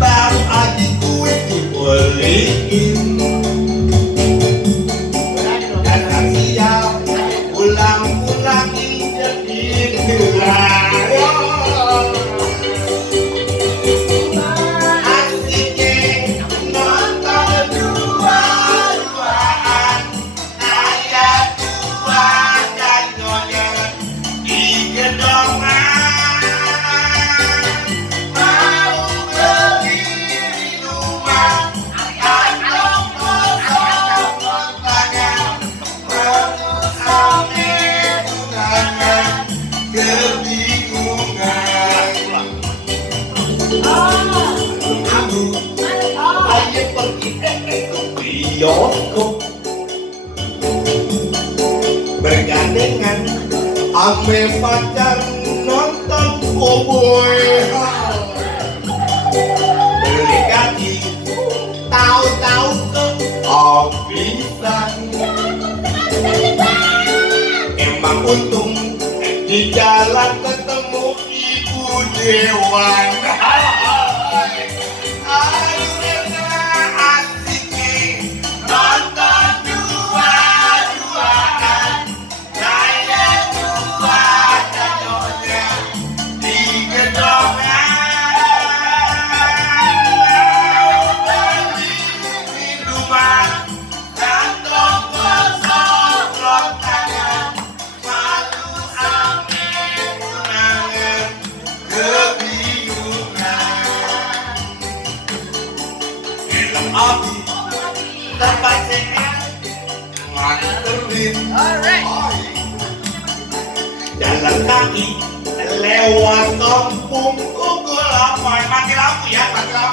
baru adik gue dibeliin. Dasar sial, ulang-ulang injekin gelar. Asiknya nonton dua-duaan, ayat dua dan nyonya di gedongan. Mau beli minuman, kantong kosong kontangan, mengusamnya tunangan, kebingungan. Aku ayo pergi ke bioskop, bergandengan ame pacar nonton Cowboy. Beli kaki, tahu-tahu kehabisan. Emang untung di jalan ketemu Ibu Dewan. Ayo asiknya nonton dua-duaan, saya dua danyonya di gedongan. Beli minuman, kantong kosong lontangan, malu ame tunangan, kebingungan. Film api terpasang nganterin. Jalan kaki lewat kampung Kugulapan. Mati lampu ya, mati lampu.